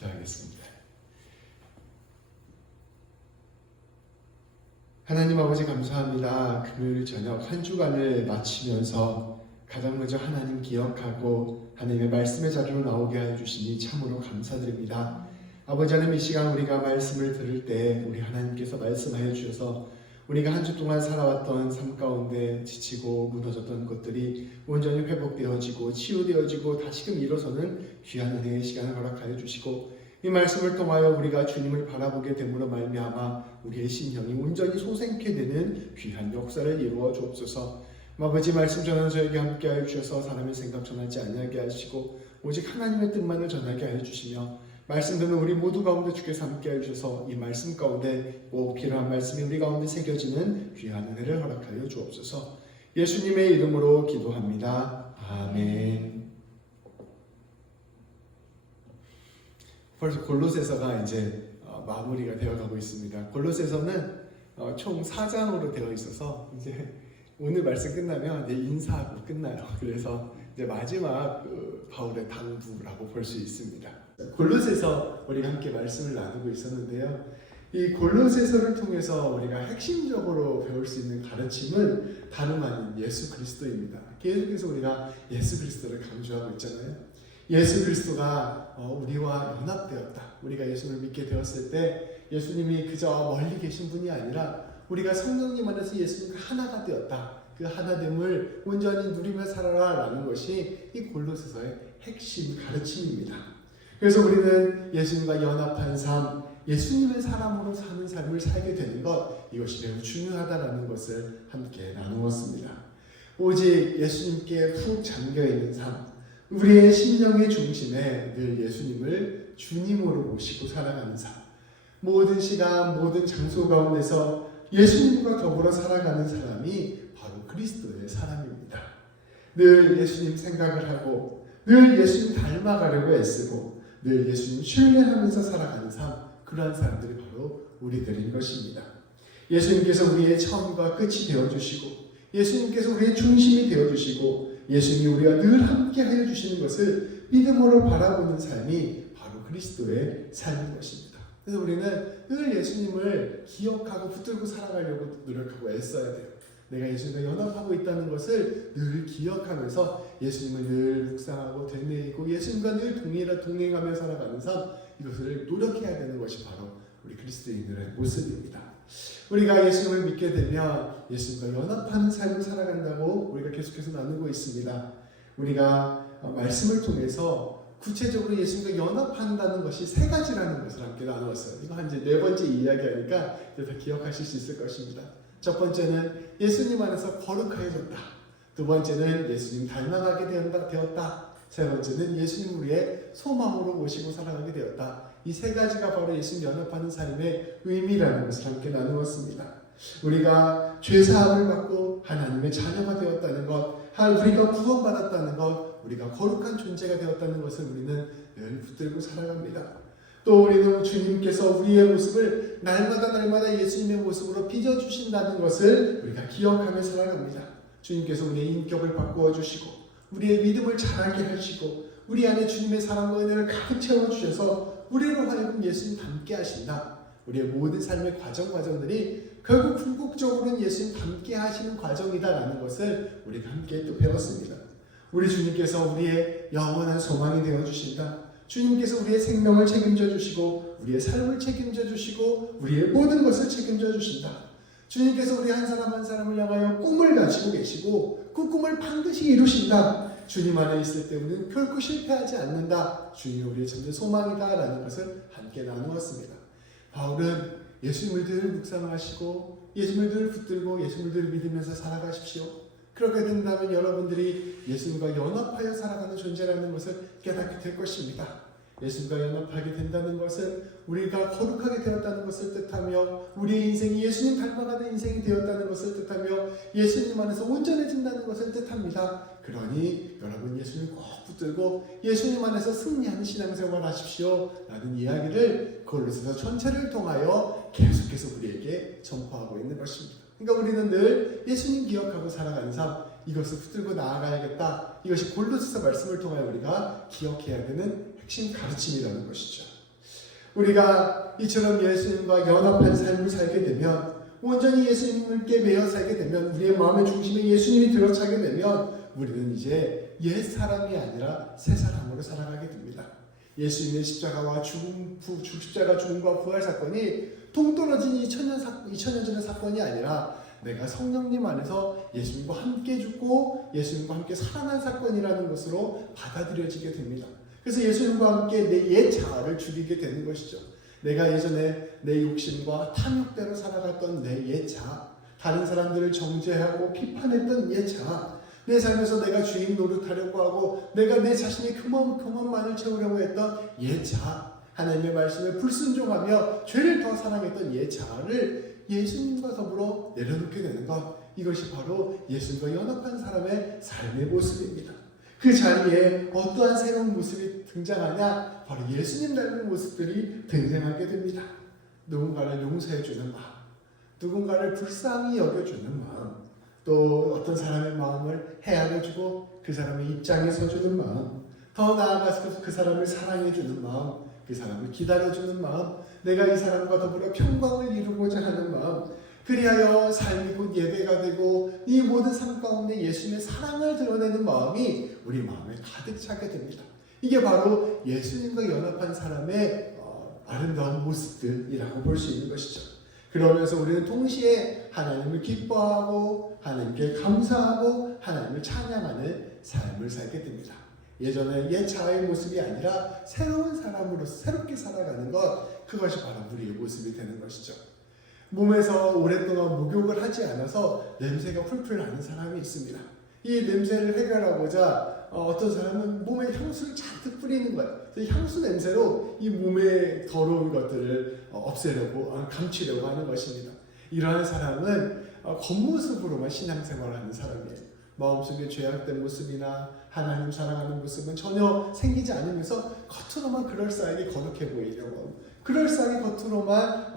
기도하겠습니다. 하나님 아버지 감사합니다. 금요일 저녁 한 주간을 마치면서 가장 먼저 하나님 기억하고 하나님의 말씀의 자리로 나오게 하여 주시니 참으로 감사드립니다. 아버지 하나님, 이 시간 우리가 말씀을 들을 때 우리 하나님께서 말씀하여 주셔서 우리가 한 주 동안 살아왔던 삶 가운데 지치고 무너졌던 것들이 온전히 회복되어지고 치유되어지고 다시금 일어서는 귀한 은혜의 시간을 허락하여 주시고, 이 말씀을 통하여 우리가 주님을 바라보게 됨으로 말미암아 우리의 심령이 온전히 소생케 되는 귀한 역사를 이루어 주옵소서. 아버지, 말씀 전하는 저에게 함께하여 주셔서 사람의 생각 전하지 아니하게 하시고 오직 하나님의 뜻만을 전하게 하여 주시며, 말씀 듣는 우리 모두 가운데 주께서 함께하여 주셔서 이 말씀 가운데 꼭 필요한 말씀이 우리 가운데 새겨지는 귀한 은혜를 허락하여 주옵소서. 예수님의 이름으로 기도합니다. 아멘. 벌써 골로새서가 이제 마무리가 되어가고 있습니다. 골로새서는 총 4장으로 되어 있어서 이제 오늘 말씀 끝나면 이제 인사하고 끝나요. 그래서 이제 마지막 바울의 당부라고 볼 수 있습니다. 골로새서 우리가 함께 말씀을 나누고 있었는데요. 이 골로새서를 통해서 우리가 핵심적으로 배울 수 있는 가르침은 다름 아닌 예수 그리스도입니다. 계속해서 우리가 예수 그리스도를 강조하고 있잖아요. 예수 그리스도가 우리와 연합되었다. 우리가 예수를 믿게 되었을 때 예수님이 그저 멀리 계신 분이 아니라 우리가 성령님 안에서 예수님과 하나가 되었다. 그 하나됨을 온전히 누리며 살아라라는 것이 이 골로새서의 핵심 가르침입니다. 그래서 우리는 예수님과 연합한 삶, 예수님의 사람으로 사는 삶을 살게 되는 것, 이것이 매우 중요하다라는 것을 함께 나누었습니다. 오직 예수님께 푹 잠겨있는 삶, 우리의 심령의 중심에 늘 예수님을 주님으로 모시고 살아가는 삶, 모든 시간, 모든 장소 가운데서 예수님과 더불어 살아가는 사람이 바로 그리스도의 사람입니다. 늘 예수님 생각을 하고 늘 예수님 닮아가려고 애쓰고 늘 예수님 신뢰하면서 살아가는 삶, 그러한 사람들이 바로 우리들인 것입니다. 예수님께서 우리의 처음과 끝이 되어주시고 예수님께서 우리의 중심이 되어주시고 예수님이 우리와 늘 함께하여 주시는 것을 믿음으로 바라보는 삶이 바로 그리스도의 삶인 것입니다. 그래서 우리는 늘 예수님을 기억하고 붙들고 살아가려고 노력하고 애써야 돼요. 내가 예수님과 연합하고 있다는 것을 늘 기억하면서 예수님을 늘 묵상하고 되뇌이고 예수님과 늘 동행하며 살아가는 삶, 이것을 노력해야 되는 것이 바로 우리 그리스도인들의 모습입니다. 우리가 예수님을 믿게 되면 예수님과 연합하는 삶을 살아간다고 우리가 계속해서 나누고 있습니다. 우리가 말씀을 통해서 구체적으로 예수님과 연합한다는 것이 세 가지라는 것을 함께 나누었어요. 이거 이제 네 번째 이야기하니까 이제 다 기억하실 수 있을 것입니다. 첫 번째는 예수님 안에서 거룩하여졌다. 두 번째는 예수님 닮아가게 되었다. 세 번째는 예수님 우리의 소망으로 모시고 살아가게 되었다. 이 세 가지가 바로 예수님 연합하는 삶의 의미라는 것을 함께 나누었습니다. 우리가 죄사함을 받고 하나님의 자녀가 되었다는 것, 우리가 구원받았다는 것, 우리가 거룩한 존재가 되었다는 것을 우리는 늘 붙들고 살아갑니다. 또 우리는 주님께서 우리의 모습을 날마다 예수님의 모습으로 빚어주신다는 것을 우리가 기억하며 살아갑니다. 주님께서 우리의 인격을 바꾸어 주시고 우리의 믿음을 자라게 하시고 우리 안에 주님의 사랑과 은혜를 가득 채워주셔서 우리로 하여금 예수님 닮게 하신다. 우리의 모든 삶의 과정들이 결국 궁극적으로는 예수님 닮게 하시는 과정이다라는 것을 우리가 함께 또 배웠습니다. 우리 주님께서 우리의 영원한 소망이 되어주신다. 주님께서 우리의 생명을 책임져 주시고 우리의 삶을 책임져 주시고 우리의 모든 것을 책임져 주신다. 주님께서 우리 한 사람 한 사람을 향하여 꿈을 가지고 계시고 그 꿈을 반드시 이루신다. 주님 안에 있을 때 우리는 결코 실패하지 않는다. 주님이 우리의 전대 소망이다라는 것을 함께 나누었습니다. 바울은 예수님을 늘 묵상하시고 예수님을 늘 붙들고 예수님을 늘 믿으면서 살아가십시오. 그렇게 된다면 여러분들이 예수님과 연합하여 살아가는 존재라는 것을 깨닫게 될 것입니다. 예수님과 연합하게 된다는 것은 우리가 거룩하게 되었다는 것을 뜻하며 우리의 인생이 예수님 닮아가는 인생이 되었다는 것을 뜻하며 예수님 안에서 온전해진다는 것을 뜻합니다. 그러니 여러분 예수님 꼭 붙들고 예수님 안에서 승리하는 신앙생활 하십시오 라는 이야기를 골로새서 전체를 통하여 계속해서 우리에게 전파하고 있는 것입니다. 그러니까 우리는 늘 예수님 기억하고 살아가는 삶, 이것을 붙들고 나아가야겠다. 이것이 골로새서 말씀을 통하여 우리가 기억해야 되는 핵심 가르침이라는 것이죠. 우리가 이처럼 예수님과 연합한 삶을 살게 되면, 온전히 예수님께 매여 살게 되면, 우리의 마음의 중심에 예수님이 들어차게 되면 우리는 이제 옛 사람이 아니라 새 사람으로 살아가게 됩니다. 예수님의 십자가와 십자가 죽음과 부활 사건이 동떨어진 2000년 전의 사건이 아니라 내가 성령님 안에서 예수님과 함께 죽고 예수님과 함께 살아난 사건이라는 것으로 받아들여지게 됩니다. 그래서 예수님과 함께 내 옛 자아를 죽이게 되는 것이죠. 내가 예전에 내 욕심과 탐욕대로 살아갔던 내 옛 자아, 다른 사람들을 정죄하고 비판했던 옛 자아, 내 삶에서 내가 주인 노릇하려고 하고 내가 내 자신의 교만만을 채우려고 했던 옛 자아, 하나님의 말씀에 불순종하며 죄를 더 사랑했던 옛 자아를 예수님과 더불어 내려놓게 되는 것, 이것이 바로 예수님과 연합한 사람의 삶의 모습입니다. 그 자리에 어떠한 새로운 모습이 등장하냐? 바로 예수님 닮은 모습들이 등장하게 됩니다. 누군가를 용서해주는 마음, 누군가를 불쌍히 여겨주는 마음, 또 어떤 사람의 마음을 헤아려주고 그 사람의 입장에 서주는 마음, 더 나아가서 그 사람을 사랑해주는 마음, 그 사람을 기다려주는 마음, 내가 이 사람과 더불어 평강을 이루고자 하는 마음, 그리하여 삶이 곧 예배가 되고 이 모든 삶 가운데 예수님의 사랑을 드러내는 마음이 우리 마음에 가득 차게 됩니다. 이게 바로 예수님과 연합한 사람의 아름다운 모습들이라고 볼 수 있는 것이죠. 그러면서 우리는 동시에 하나님을 기뻐하고 하나님께 감사하고 하나님을 찬양하는 삶을 살게 됩니다. 예전에 옛 자아의 모습이 아니라 새로운 사람으로서 새롭게 살아가는 것, 그것이 바로 우리의 모습이 되는 것이죠. 몸에서 오랫동안 목욕을 하지 않아서 냄새가 풀풀 나는 사람이 있습니다. 이 냄새를 해결하고자 어떤 사람은 몸에 향수를 잔뜩 뿌리는 거예요. 향수 냄새로 이 몸에 더러운 것들을 없애려고, 감추려고 하는 것입니다. 이러한 사람은 겉모습으로만 신앙생활을 하는 사람이에요. 마음속에 죄악된 모습이나 하나님 사랑하는 모습은 전혀 생기지 않으면서 겉으로만 그럴싸하게 거룩해 보이려고 하고, 그럴싸하게 겉으로만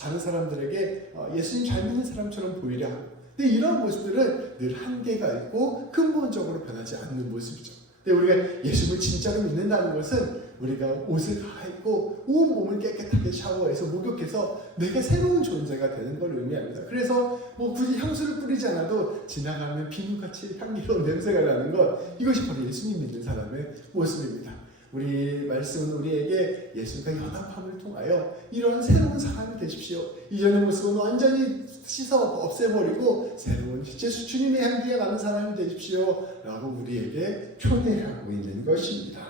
다른 사람들에게 예수님 잘 믿는 사람처럼 보이려 하고, 근데 이런 모습들은 늘 한계가 있고 근본적으로 변하지 않는 모습이죠. 근데 우리가 예수를 진짜로 믿는다는 것은 우리가 옷을 갈아입고 온 몸을 깨끗하게 샤워해서 목욕해서 내가 새로운 존재가 되는 걸 의미합니다. 그래서 굳이 향수를 뿌리지 않아도 지나가면 비누같이 향기로운 냄새가 나는 것, 이것이 바로 예수님 믿는 사람의 모습입니다. 우리 말씀은 우리에게 예수님과 연합함을 통하여 이런 새로운 사람이 되십시오. 이전의 모습은 완전히 씻어 없애버리고 새로운 주님의 향기가 나는 사람이 되십시오 라고 우리에게 초대하고 있는 것입니다.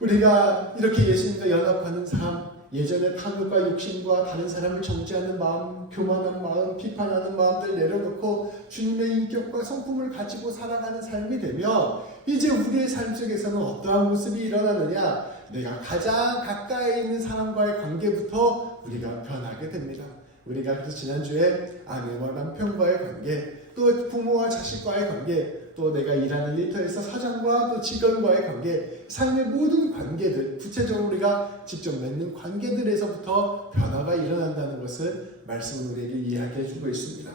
우리가 이렇게 예수님과 연합하는 삶, 예전의 탐욕과 욕심과 다른 사람을 정죄하는 마음, 교만한 마음, 비판하는 마음들 내려놓고 주님의 인격과 성품을 가지고 살아가는 삶이 되면 이제 우리의 삶 속에서는 어떠한 모습이 일어나느냐? 내가 가장 가까이 있는 사람과의 관계부터 우리가 변하게 됩니다. 우리가 그래서 지난주에 아내와 남편과의 관계, 또 부모와 자식과의 관계, 또 내가 일하는 일터에서 사장과 또 직원과의 관계, 삶의 모든 관계들, 구체적으로 우리가 직접 맺는 관계들에서부터 변화가 일어난다는 것을 말씀은 우리에게 이야기해주고 있습니다.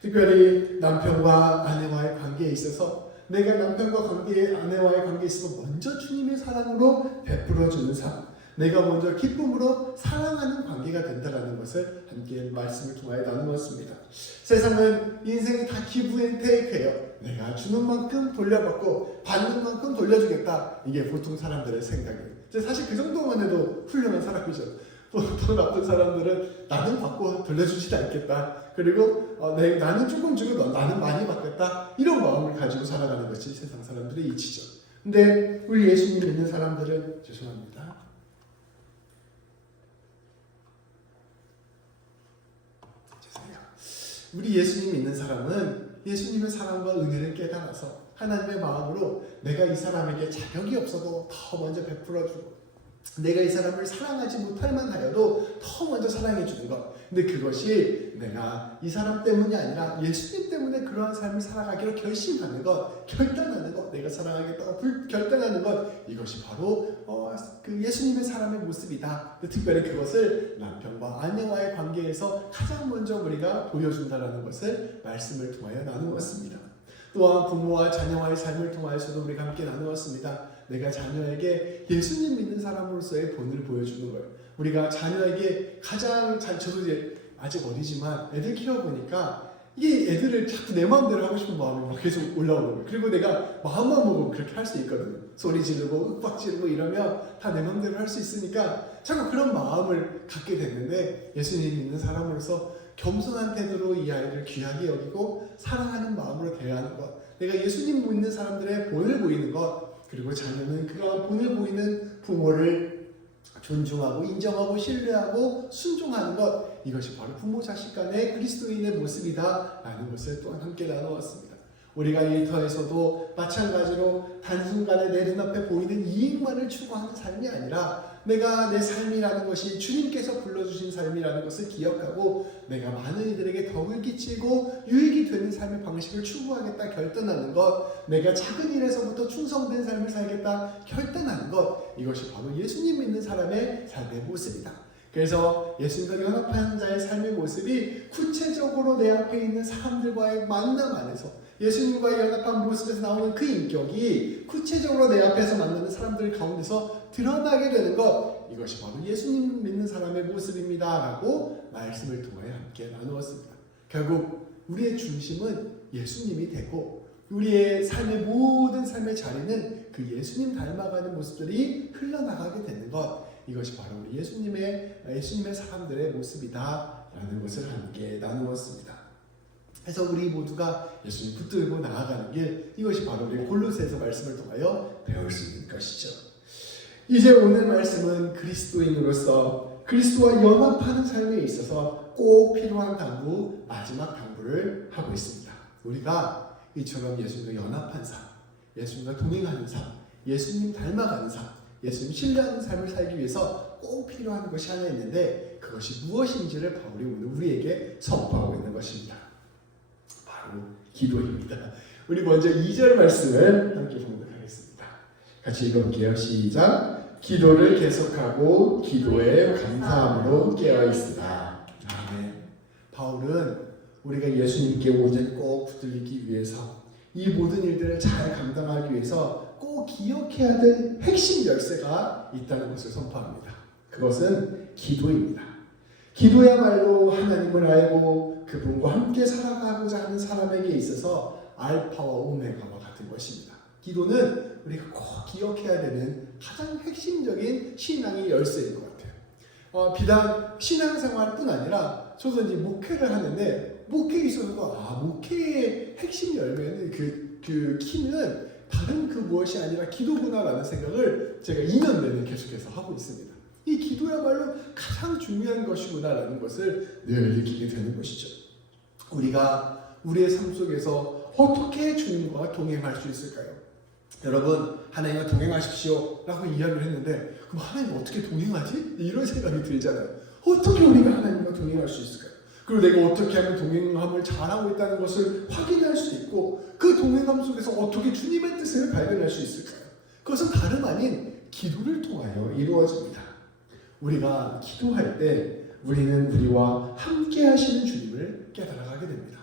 특별히 남편과 아내와의 관계에 있어서 내가 아내와의 관계에 있어서 먼저 주님의 사랑으로 베풀어주는 삶, 내가 먼저 기쁨으로 사랑하는 관계가 된다는 것을 함께 말씀을 통하여 나누었습니다. 세상은 인생이 다 기브 앤 테이크예요. 내가 주는 만큼 돌려받고 받는 만큼 돌려주겠다. 이게 보통 사람들의 생각이에요. 사실 그 정도만 해도 훌륭한 사람이죠. 더 나쁜 사람들은 나는 받고 돌려주지도 않겠다. 그리고 나는 조금 주고 나는 많이 받겠다. 이런 마음을 가지고 살아가는 것이 세상 사람들의 이치죠. 근데 우리 예수님 믿는 사람들은 죄송합니다. 우리 예수님 믿는 사람은 예수님의 사랑과 은혜를 깨달아서 하나님의 마음으로 내가 이 사람에게 자격이 없어도 더 먼저 베풀어주고 내가 이 사람을 사랑하지 못할 만하여도 더 먼저 사랑해주는 것. 근데 그것이 내가 이 사람 때문이 아니라 예수님 때문에 그러한 삶을 살아가기로 결심하는 것, 결단하는 것, 내가 사랑하겠다고 결단하는 것, 이것이 바로 그 예수님의 사람의 모습이다. 특별히 그것을 남편과 아내와의 관계에서 가장 먼저 우리가 보여준다는 것을 말씀을 통하여 나누었습니다. 또한 부모와 자녀와의 삶을 통하여서도 우리가 함께 나누었습니다. 내가 자녀에게 예수님 믿는 사람으로서의 본을 보여주는 거예요. 우리가 자녀에게 가장 잘, 저도 이제 아직 어리지만 애들 키워보니까 이게 애들을 자꾸 내 마음대로 하고 싶은 마음이 막 계속 올라오는 거예요. 그리고 내가 마음만 먹으면 그렇게 할 수 있거든요. 소리 지르고 윽박 지르고 이러면 다 내 마음대로 할 수 있으니까 자꾸 그런 마음을 갖게 됐는데, 예수님 믿는 사람으로서 겸손한 태도로 이 아이를 귀하게 여기고 사랑하는 마음으로 대하는 것, 내가 예수님 믿는 사람들의 본을 보이는 것, 그리고 자녀는 그러한 본을 보이는 부모를 존중하고 인정하고 신뢰하고 순종하는 것, 이것이 바로 부모 자식 간의 그리스도인의 모습이다 라는 것을 또한 함께 나누었습니다. 우리가 일터에서도 마찬가지로 단순간에 내 눈앞에 보이는 이익만을 추구하는 삶이 아니라, 내가 내 삶이라는 것이 주님께서 불러주신 삶이라는 것을 기억하고 내가 많은 이들에게 덕을 끼치고 유익이 되는 삶의 방식을 추구하겠다 결단하는 것, 내가 작은 일에서부터 충성된 삶을 살겠다 결단하는 것, 이것이 바로 예수님 믿는 사람의 삶의 모습이다. 그래서 예수님과 연합한 자의 삶의 모습이 구체적으로 내 앞에 있는 사람들과의 만남 안에서, 예수님과의 연합한 모습에서 나오는 그 인격이 구체적으로 내 앞에서 만나는 사람들 가운데서 드러나게 되는 것, 이것이 바로 예수님 믿는 사람의 모습입니다 라고 말씀을 통해 함께 나누었습니다. 결국 우리의 중심은 예수님이 되고, 우리의 삶의 모든 삶의 자리는 그 예수님 닮아가는 모습들이 흘러나가게 되는 것, 이것이 바로 우리 예수님의 사람들의 모습이다 라는 것을 함께 나누었습니다. 그래서 우리 모두가 예수님 붙들고 나아가는 길, 이것이 바로 우리 골로새서 말씀을 통하여 배울 수 있는 것이죠. 이제 오늘 말씀은 그리스도인으로서 그리스도와 연합하는 삶에 있어서 꼭 필요한 당부, 마지막 당부를 하고 있습니다. 우리가 이처럼 예수님과 연합한 삶, 예수님과 동행하는 삶, 예수님 닮아가는 삶, 예수님 신뢰하는 삶을 살기 위해서 꼭 필요한 것이 하나 있는데, 그것이 무엇인지를 바울이 오늘 우리에게 선포하고 있는 것입니다. 바로 기도입니다. 우리 먼저 2절 말씀을 함께 봉독하겠습니다. 같이 읽어볼게요. 시작. 기도를 계속하고 기도에 감사함으로 깨어있으라. 아멘. 바울은 우리가 예수님께 오직 꼭 붙들리기 위해서, 이 모든 일들을 잘 감당하기 위해서 꼭 기억해야 될 핵심 열쇠가 있다는 것을 선포합니다. 그것은 기도입니다. 기도야말로 하나님을 알고 그분과 함께 살아가고자 하는 사람에게 있어서 알파와 오메가와 같은 것입니다. 기도는 우리가 꼭 기억해야 되는 가장 핵심적인 신앙의 열쇠인 것 같아요. 비단 신앙생활뿐 아니라 저도 이제 목회를 하는데, 목회에 있어서도 목회의 핵심 열매는 그 키는 다른 그 무엇이 아니라 기도구나라는 생각을 제가 2년 내내 계속해서 하고 있습니다. 이 기도야말로 가장 중요한 것이구나라는 것을 늘 느끼게 되는 것이죠. 우리가 우리의 삶 속에서 어떻게 주님과 동행할 수 있을까요? 여러분, 하나님과 동행하십시오 라고 이야기를 했는데, 그럼 하나님 어떻게 동행하지? 이런 생각이 들잖아요. 어떻게 우리가 하나님과 동행할 수 있을까요? 그리고 내가 어떻게 하면 동행함을 잘하고 있다는 것을 확인할 수 있고, 그 동행함 속에서 어떻게 주님의 뜻을 발견할 수 있을까요? 그것은 다름 아닌 기도를 통하여 이루어집니다. 우리가 기도할 때 우리는 우리와 함께 하시는 주님을 깨달아가게 됩니다.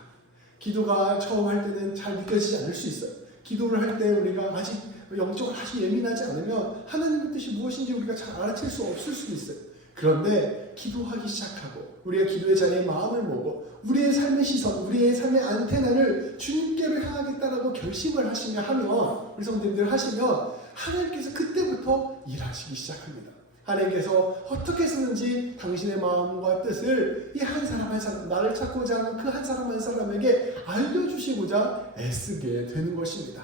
기도가 처음 할 때는 잘 느껴지지 않을 수 있어요. 기도를 할 때 우리가 아직 영적으로 아주 예민하지 않으면 하나님의 뜻이 무엇인지 우리가 잘 알아챌 수 없을 수도 있어요. 그런데 기도하기 시작하고 우리가 기도의 자리에 마음을 먹고 우리의 삶의 시선, 우리의 삶의 안테나를 주님께로 향하겠다라고 결심을 하시면 우리 성도님들 하시면 하나님께서 그때부터 일하시기 시작합니다. 하나님께서 어떻게 쓰는지 당신의 마음과 뜻을 이 한 사람 한 사람, 나를 찾고자 하는 그 한 사람 한 사람에게 알려주시고자 애쓰게 되는 것입니다.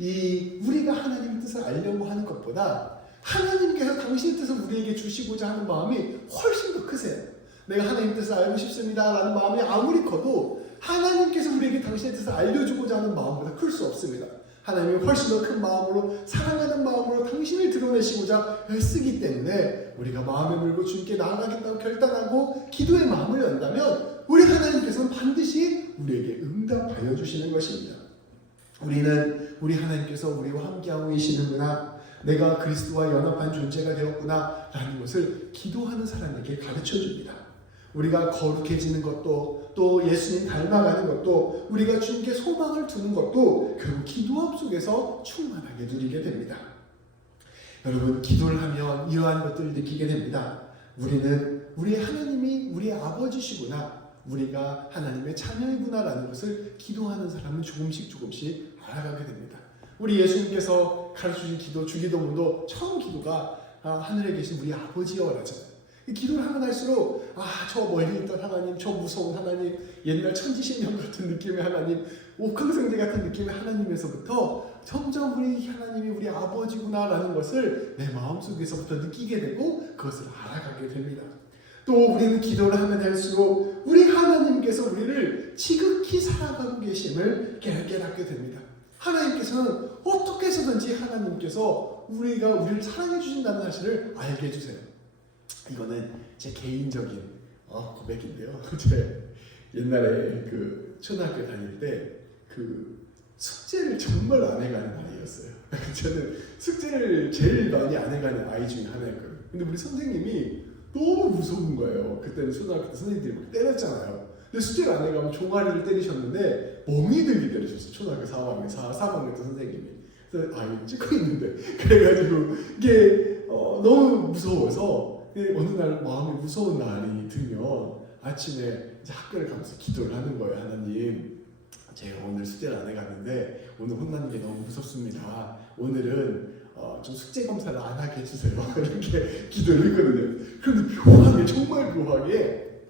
우리가 하나님의 뜻을 알려고 하는 것보다 하나님께서 당신의 뜻을 우리에게 주시고자 하는 마음이 훨씬 더 크세요. 내가 하나님의 뜻을 알고 싶습니다 라는 마음이 아무리 커도 하나님께서 우리에게 당신의 뜻을 알려주고자 하는 마음보다 클 수 없습니다. 하나님이 훨씬 더 큰 마음으로, 사랑하는 마음으로 당신을 드러내시고자 애쓰기 때문에 우리가 마음에 물고 주님께 나아가겠다고 결단하고 기도의 마음을 연다면 우리 하나님께서는 반드시 우리에게 응답하여 주시는 것입니다. 우리 하나님께서 우리와 함께하고 계시는구나, 내가 그리스도와 연합한 존재가 되었구나 라는 것을 기도하는 사람에게 가르쳐줍니다. 우리가 거룩해지는 것도 또 예수님 닮아가는 것도 우리가 주님께 소망을 두는 것도 결국 기도함 속에서 충만하게 누리게 됩니다. 여러분, 기도를 하면 이러한 것들을 느끼게 됩니다. 우리는 우리 하나님이 우리의 아버지시구나, 우리가 하나님의 자녀이구나라는 것을 기도하는 사람은 조금씩 알아가게 됩니다. 우리 예수님께서 가르쳐주신 기도, 주기도문도 처음 기도가 하늘에 계신 우리 아버지여라잖아요. 기도를 하면 할수록 저 멀리 있던 하나님, 저 무서운 하나님, 옛날 천지신명 같은 느낌의 하나님, 옥황생제 같은 느낌의 하나님에서부터 점점 우리 하나님이 우리 아버지구나라는 것을 내 마음속에서부터 느끼게 되고 그것을 알아가게 됩니다. 또 우리는 기도를 하면 할수록 우리 하나님께서 우리를 지극히 사랑하고 계심을 깨닫게 됩니다. 하나님께서는 어떻게 해서든지 하나님께서 우리를 사랑해 주신다는 사실을 알게 해주세요. 이거는 제 개인적인 고백인데요. 제 옛날에 그 초등학교 다닐 때 그 숙제를 정말 안 해가는 아이였어요. 저는 숙제를 제일 많이 안 해가는 아이 중에 하나였거든요. 근데 우리 선생님이 너무 무서운 거예요. 그때는 초등학교 때 선생님들이 막 때렸잖아요. 근데 숙제를 안 해가면 종아리를 때리셨는데 멍이 들게 때리셨어요. 초등학교 3학년 때 선생님이. 그래서 찍고 있는데 그래가지고 이게 너무 무서워서 어느 날 마음이 무서운 날이 들면 아침에 이제 학교를 가면서 기도를 하는 거예요. 하나님, 제가 오늘 숙제를 안 해갔는데 오늘 혼나는 게 너무 무섭습니다. 오늘은 좀 숙제 검사를 안 하게 해주세요. 이렇게 기도를 했거든요. 그런데 묘하게, 정말 묘하게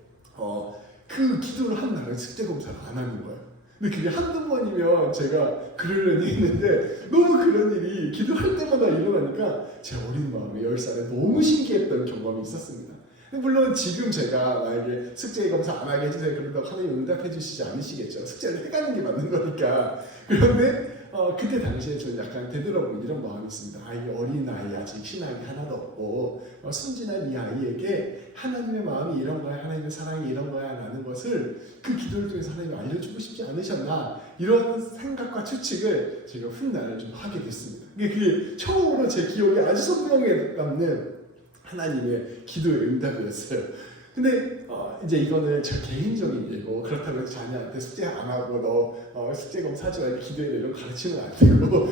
그 기도를 한 날은 숙제 검사를 안 하는 거예요. 근데 그게 한두 번이면 제가 그러려니 했는데 너무 그런 일이 기도할 때마다 일어나니까 제 어린 마음에 10살에 너무 신기했던 경험이 있었습니다. 물론 지금 제가 만약에 숙제 검사 안 하게 해주세요 그런다고 하나님 응답해 주시지 않으시겠죠. 숙제를 해가는 게 맞는 거니까. 그런데 그때 당시에 저는 약간 되돌아보면 이런 마음이 있습니다. 이 어린 아이, 아직 신앙이 하나도 없고 순진한 이 아이에게 하나님의 마음이 이런 거야, 하나님의 사랑이 이런 거야 라는 것을 그 기도를 통해서 하나님이 알려주고 싶지 않으셨나, 이런 생각과 추측을 제가 훗날 좀 하게 됐습니다. 그게 처음으로 제 기억에 아주 선명하게 남는 하나님의 기도의 응답이었어요. 근데 이제 이거는 저 개인적인 얘기고, 그렇다고 해서 자녀한테 숙제 안 하고 너 숙제 검사하지 말고 기도해 이런 가르치면 안 되고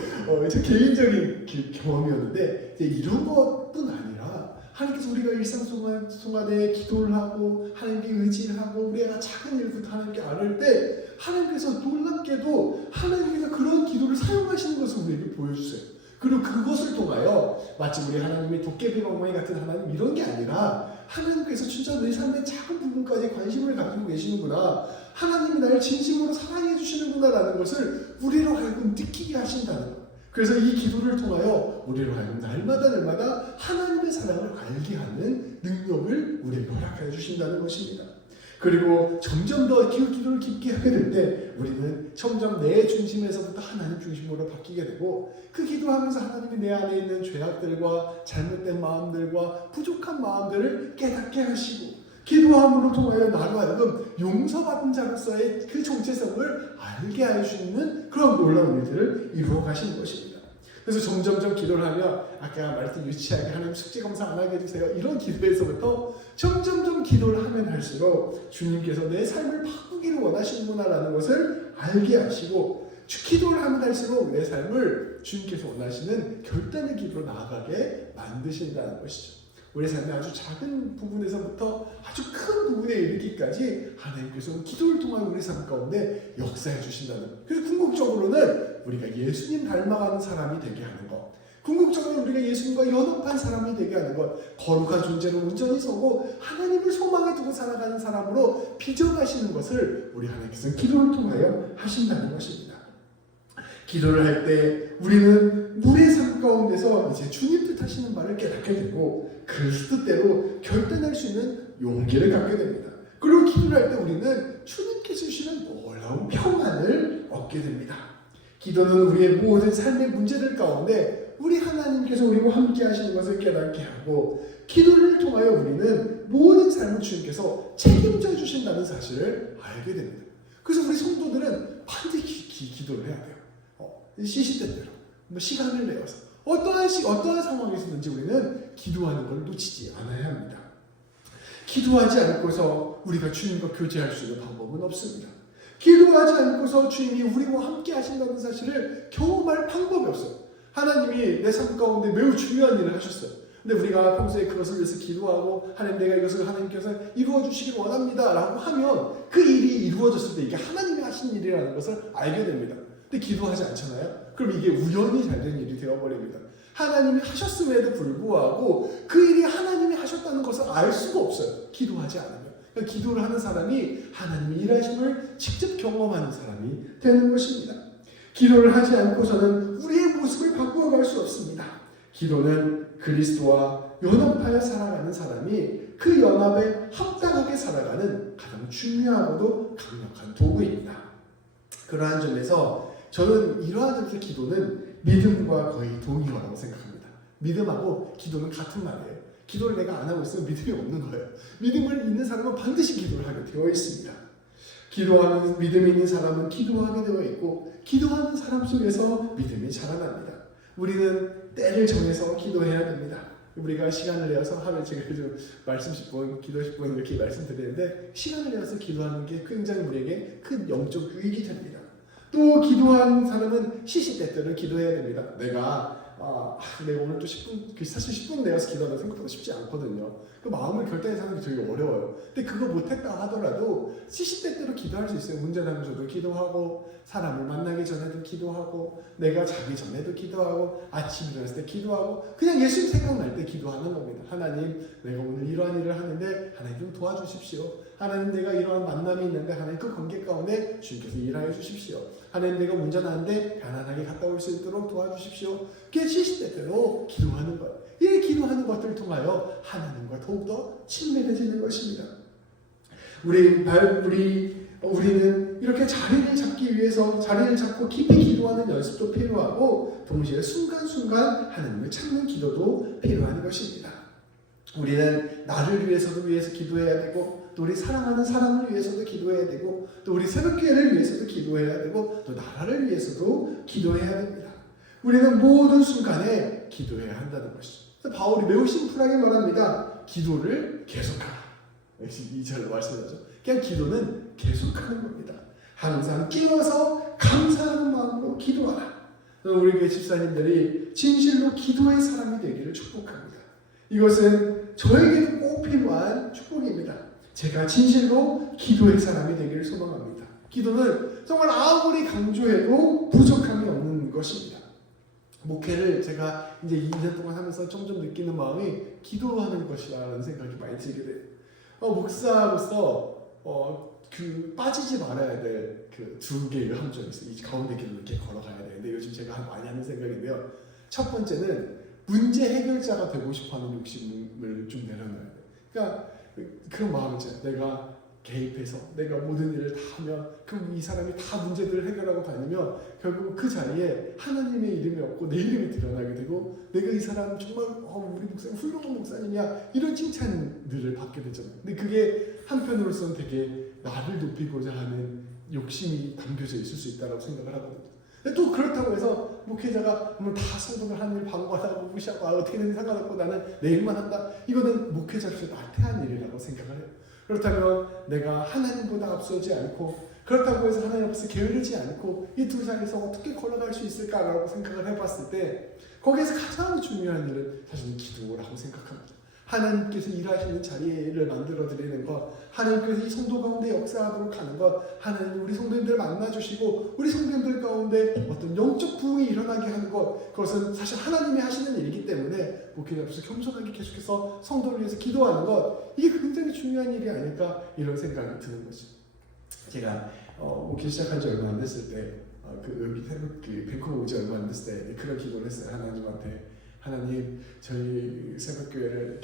저 개인적인 경험이었는데, 이제 이런 것뿐 아니라 하나님께서 우리가 일상생활에 기도를 하고 하나님께 의지를 하고 우리가 작은 일부터 하나님께 아뢰을 때 하나님께서 놀랍게도 하나님께서 그런 기도를 사용하시는 것을 우리에게 보여주세요. 그리고 그것을 통하여 마치 우리 하나님이 도깨비 멍멍이 같은 하나님 이런 게 아니라 하나님께서 진짜 내 삶의 작은 부분까지 관심을 가지고 계시는구나, 하나님이 나를 진심으로 사랑해 주시는구나 라는 것을 우리로 하여금 느끼게 하신다는 것. 그래서 이 기도를 통하여 우리로 하여금 날마다 하나님의 사랑을 알게 하는 능력을 우리에게 허락해 주신다는 것입니다. 그리고 점점 더 기도를 깊게 하게 될 때 우리는 점점 내 중심에서부터 하나님 중심으로 바뀌게 되고, 그 기도하면서 하나님이 내 안에 있는 죄악들과 잘못된 마음들과 부족한 마음들을 깨닫게 하시고, 기도함으로 통하여 나로 하여금 용서받은 자로서의 그 정체성을 알게 할 수 있는 그런 놀라운 일들을 이루어 가시는 것입니다. 그래서 점점점 기도를 하며 아까 말했던 유치하게 하나님 숙제 검사 안 하게 해주세요 이런 기도에서부터 점점점 기도를 하면 할수록 주님께서 내 삶을 바꾸기를 원하시는구나라는 것을 알게 하시고, 기도를 하면 할수록 내 삶을 주님께서 원하시는 결단의 길로 나아가게 만드신다는 것이죠. 우리 삶의 아주 작은 부분에서부터 아주 큰 부분에 이르기까지 하나님께서 기도를 통한 우리 삶 가운데 역사해 주신다는 것. 그래서 궁극적으로는 우리가 예수님 닮아가는 사람이 되게 하는 것, 궁극적으로 우리가 예수님과 연합한 사람이 되게 하는 것, 거룩한 존재로 온전히 서고 하나님을 소망에 두고 살아가는 사람으로 빚어가시는 것을 우리 하나님께서 기도를 통하여 하신다는 것입니다. 기도를 할 때 우리는 우리의 삶 가운데서 이제 주님 뜻하시는 바를 깨닫게 되고 그 뜻대로 결단할 수 있는 용기를 갖게 됩니다. 그리고 기도를 할 때 우리는 주님께서 주시는 놀라운 평안을 얻게 됩니다. 기도는 우리의 모든 삶의 문제들 가운데 우리 하나님께서 우리와 함께 하시는 것을 깨닫게 하고, 기도를 통하여 우리는 모든 삶을 주님께서 책임져 주신다는 사실을 알게 됩니다. 그래서 우리 성도들은 반드시 기도를 해야 돼요. 시시때때로 시간을 내어서 어떠한 상황에서든지 우리는 기도하는 걸 놓치지 않아야 합니다. 기도하지 않고서 우리가 주님과 교제할 수 있는 방법은 없습니다. 기도하지 않고서 주님이 우리와 함께 하신다는 사실을 경험할 방법이 없어요. 하나님이 내 삶 가운데 매우 중요한 일을 하셨어요. 근데 우리가 평소에 그것을 위해서 기도하고 하나님 내가 이것을 하나님께서 이루어 주시길 원합니다 라고 하면 그 일이 이루어졌을 때 이게 하나님이 하신 일이라는 것을 알게 됩니다. 근데 기도하지 않잖아요. 그럼 이게 우연히 잘 된 일이 되어버립니다. 하나님이 하셨음에도 불구하고 그 일이 하나님이 하셨다는 것을 알 수가 없어요. 기도하지 않으면. 그러니까 기도를 하는 사람이 하나님의 일하심을 직접 경험하는 사람이 되는 것입니다. 기도를 하지 않고서는 우리의 모습을 바꾸어갈 수 없습니다. 기도는 그리스도와 연합하여 살아가는 사람이 그 연합에 합당하게 살아가는 가장 중요하고도 강력한 도구입니다. 그러한 점에서 저는 이러한 점에서 기도는 믿음과 거의 동일하다고 생각합니다. 믿음하고 기도는 같은 말이에요. 기도를 내가 안 하고 있으면 믿음이 없는 거예요. 믿음을 있는 사람은 반드시 기도를 하게 되어 있습니다. 기도하는 믿음이 있는 사람은 기도하게 되어 있고 기도하는 사람 속에서 믿음이 자라납니다. 우리는 때를 정해서 기도해야 됩니다. 우리가 시간을 내어서 하루에 제가 요즘 말씀 10분, 기도 10분 이렇게 말씀드리는데 시간을 내어서 기도하는 게 굉장히 우리에게 큰 영적 유익이 됩니다. 또 기도하는 사람은 시시때때로 기도해야 됩니다. 내가 오늘 또 10분, 사실 10분 내어서 기도하는 생각보다 쉽지 않거든요. 그 마음을 결단해서 하는 게 되게 어려워요. 근데 그거 못했다 하더라도 시시때때로 기도할 수 있어요. 운전하면서도 기도하고, 사람을 만나기 전에도 기도하고, 내가 자기 전에도 기도하고, 아침 일어났을 때 기도하고, 그냥 예수님 생각날 때 기도하는 겁니다. 하나님, 내가 오늘 이러한 일을 하는데 하나님 좀 도와주십시오. 하나님, 내가 이러한 만남이 있는데 하나님 그 관계 가운데 주님께서 일하여 주십시오. 하나님, 내가 운전하는데 편안하게 갔다 올 수 있도록 도와주십시오. 그게 시시때때로 기도하는 거예요. 이 기도하는 것들을 통하여 하나님과 더욱더 친밀해지는 것입니다. 우리는 이렇게 자리를 잡기 위해서 자리를 잡고 깊이 기도하는 연습도 필요하고 동시에 순간순간 하나님을 찾는 기도도 필요한 것입니다. 우리는 나를 위해서 기도해야 되고 또 우리 사랑하는 사람을 위해서도 기도해야 되고 또 우리 새벽교회를 위해서도 기도해야 되고 또 나라를 위해서도 기도해야 됩니다. 우리는 모든 순간에 기도해야 한다는 것이죠. 그래서 바울이 매우 심플하게 말합니다. 기도를 계속하라. 이 절로 말씀하죠. 그냥 기도는 계속하는 겁니다. 항상 깨어서 감사하는 마음으로 기도하라. 우리 교회 집사님들이 진실로 기도의 사람이 되기를 축복합니다. 이것은 저에게도 꼭 필요한 축복입니다. 제가 진실로 기도의 사람이 되기를 소망합니다. 기도는 정말 아무리 강조해도 부족함이 없는 것입니다. 목회를 제가 이제 2년 동안 하면서 점점 느끼는 마음이 기도하는 것이라는 생각이 많이 들게 돼요. 목사로서 빠지지 말아야 될 그 두 개의 함정이 있어요. 이 가운데 길을 이렇게 걸어가야 되는데 요즘 제가 많이 하는 생각인데요. 첫 번째는 문제 해결자가 되고 싶어하는 욕심을 좀 내려놔야 돼요. 그러니까 그런 마음이죠. 내가 개입해서 내가 모든 일을 다 하면 그럼 이 사람이 다 문제들을 해결하고 다니면 결국 그 자리에 하나님의 이름이 없고 내 이름이 드러나게 되고 내가 이 사람 정말 우리 목사님 훌륭한 목사님이야 이런 칭찬들을 받게 되잖아요. 근데 그게 한편으로서는 되게 나를 높이고자 하는 욕심이 담겨져 있을 수 있다고 생각을 하거든요. 근데 또 그렇다고 해서 목회자가 다 성도들 하는 일 방관하고 무시하고 어떻게 되는지 상관없고 나는 내 일만 한다. 이거는 목회자로서 나태한 일이라고 생각을 해요. 그렇다면 내가 하나님보다 앞서지 않고 그렇다고 해서 하나님 앞에서 게으르지 않고 이 두 자리에서 어떻게 걸어갈 수 있을까라고 생각을 해봤을 때 거기에서 가장 중요한 일은 사실은 기도라고 생각합니다. 하나님께서 일하시는 자리를 만들어드리는 것, 하나님께서 이 성도 가운데 역사하도록 하는 것, 하나님 우리 성도님들 만나주시고 우리 성도님들 가운데 어떤 영적 부흥이 일어나게 하는 것, 그것은 사실 하나님이 하시는 일이기 때문에 목회자 앞에서 겸손하게 계속해서 성도를 위해서 기도하는 것, 이게 굉장히 중요한 일이 아닐까 이런 생각이 드는 거죠. 제가 목회 시작한 지 얼마 안 됐을 때 여기 밴쿠버 오지 얼마 안 됐을 때 그런 기도를 했어요. 하나님한테 하나님 저희 새벽교회를